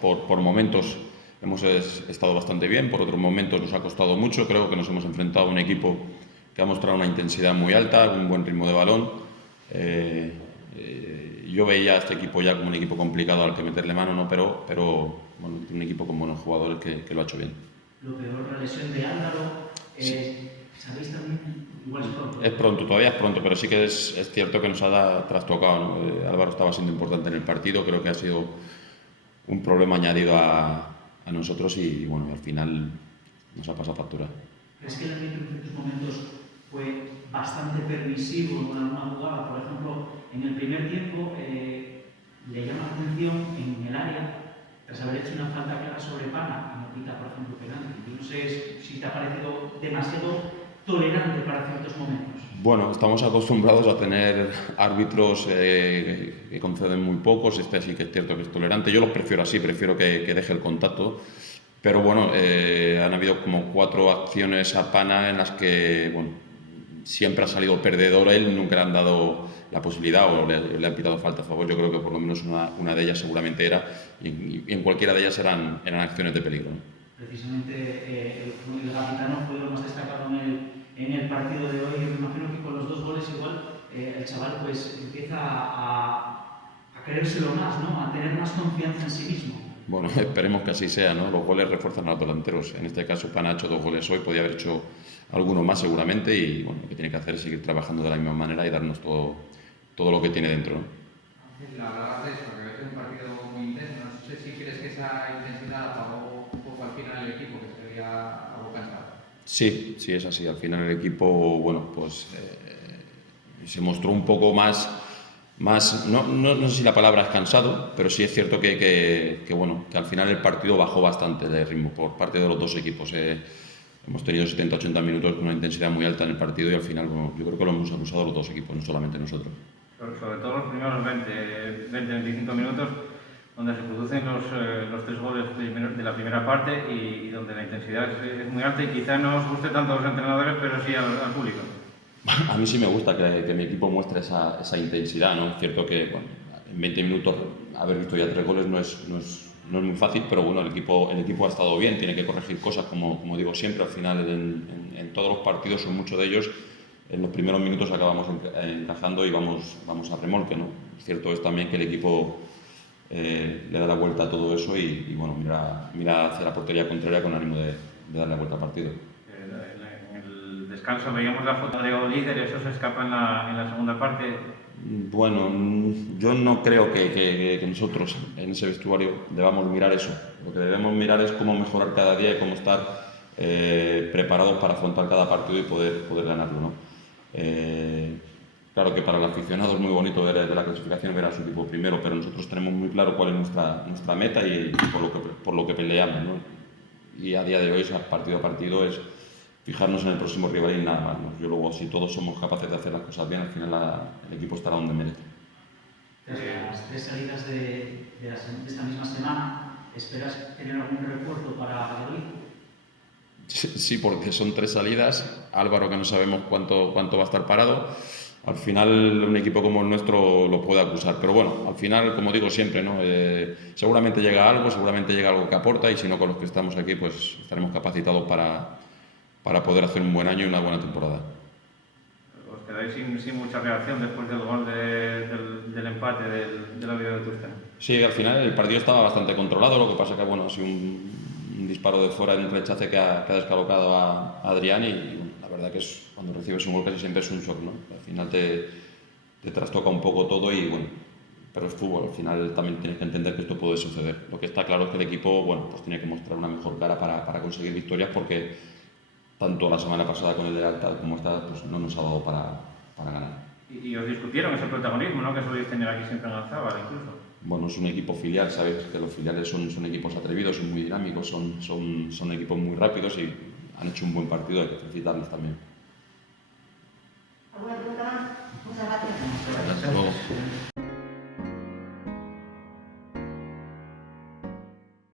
por momentos hemos estado bastante bien, por otros momentos nos ha costado mucho. Creo que nos hemos enfrentado a un equipo que ha mostrado una intensidad muy alta, un buen ritmo de balón. Yo veía a este equipo ya como un equipo complicado al que meterle mano, ¿no? pero bueno, un equipo con buenos jugadores que lo ha hecho bien. Lo peor, la lesión de Álvaro, Sí. ¿sabéis también? Igual es pronto. Es pronto, todavía es pronto, pero sí que es cierto que nos ha trastocado, ¿no? Álvaro estaba siendo importante en el partido, creo que ha sido un problema añadido a nosotros y bueno, al final nos ha pasado factura. ¿Crees que el árbitro en ciertos momentos fue bastante permisivo en alguna jugada? Por ejemplo, en el primer tiempo le llama la atención en el área tras haber hecho una falta clara sobre Pana y no pita, por ejemplo, penalti. Yo no sé si te ha parecido demasiado tolerante para ciertos momentos. Bueno, estamos acostumbrados a tener árbitros que conceden muy pocos. Este sí que es cierto que es tolerante. Yo los prefiero así, prefiero que deje el contacto. Pero bueno, han habido como 4 acciones a Pana en las que bueno, siempre ha salido perdedor él, nunca le han dado la posibilidad o le han pitado falta a favor. Yo creo que por lo menos una de ellas seguramente era, y en cualquiera de ellas eran acciones de peligro, ¿no? Precisamente el capitano fue lo más destacado en el partido de hoy. Yo me imagino que con los 2 goles igual el chaval pues empieza a creérselo más, ¿no? A tener más confianza en sí mismo. Bueno, esperemos que así sea, ¿no? Los goles refuerzan a los delanteros. En este caso, Pana ha hecho 2 goles hoy, podía haber hecho alguno más seguramente y bueno, lo que tiene que hacer es seguir trabajando de la misma manera y darnos todo lo que tiene dentro, ¿no? Ángel, hablabas de eso, que es un partido muy intenso. No sé si crees que esa intensidad apagó un poco al final el equipo, que se veía algo cansado. Sí, es así. Al final el equipo, bueno, pues se mostró un poco más no sé si la palabra es cansado, pero sí es cierto que al final el partido bajó bastante de ritmo por parte de los 2 equipos. Hemos tenido 70-80 minutos con una intensidad muy alta en el partido y al final bueno, yo creo que lo hemos abusado los 2 equipos, no solamente nosotros. Sobre todo los primeros 20-25 minutos, donde se producen los 3 goles de la primera parte y donde la intensidad es muy alta y quizá no os guste tanto a los entrenadores, pero sí al público. A mí sí me gusta que mi equipo muestre esa intensidad, ¿no? Es cierto que bueno, en 20 minutos haber visto ya 3 goles no es muy fácil, pero bueno, el equipo ha estado bien, tiene que corregir cosas, como digo siempre, al final en todos los partidos, en muchos de ellos, en los primeros minutos acabamos encajando y vamos a remolque, ¿no? Cierto es también que el equipo le da la vuelta a todo eso y bueno, mira hacia la portería contraria con ánimo de darle la vuelta al partido. Descanso, veíamos la foto de Leo líder, eso se escapa en la segunda parte. Bueno, yo no creo que nosotros en ese vestuario debamos mirar eso. Lo que debemos mirar es cómo mejorar cada día y cómo estar preparados para afrontar cada partido y poder ganarlo, ¿no? Claro que para el aficionado es muy bonito ver de la clasificación ver a su equipo primero, pero nosotros tenemos muy claro cuál es nuestra meta y por lo que peleamos, ¿no? Y a día de hoy, partido a partido, es fijarnos en el próximo rival y nada más, ¿no? Yo luego, si todos somos capaces de hacer las cosas bien, al final el equipo estará donde merece. Tras las 3 salidas de esta misma semana, ¿esperas tener algún refuerzo para Valladolid? Sí, porque son 3 salidas. Álvaro, que no sabemos cuánto va a estar parado. Al final, un equipo como el nuestro lo puede acusar. Pero bueno, al final, como digo siempre, ¿no? Seguramente llega algo que aporta y si no, con los que estamos aquí, pues estaremos capacitados para poder hacer un buen año y una buena temporada. Os quedáis sin mucha reacción después del gol del empate de la vida de Tusten. Sí, al final el partido estaba bastante controlado, lo que pasa que bueno, ha sido un disparo de fuera en un rechace que ha descolocado a Adrián y bueno, la verdad que cuando recibes un gol casi siempre es un shock, ¿no? Al final te trastoca un poco todo y bueno, pero es fútbol, al final también tienes que entender que esto puede suceder. Lo que está claro es que el equipo, bueno, pues tiene que mostrar una mejor cara para conseguir victorias porque tanto la semana pasada con el de Alta como esta, pues no nos ha dado para ganar. Y os discutieron ese protagonismo, ¿no? Que soléis tener aquí siempre en Alzábal, incluso. Bueno, es un equipo filial, sabes que los filiales son equipos atrevidos, son muy dinámicos, son equipos muy rápidos y han hecho un buen partido, hay que felicitarles también. ¿Alguna pregunta más? Muchas gracias. Hasta luego.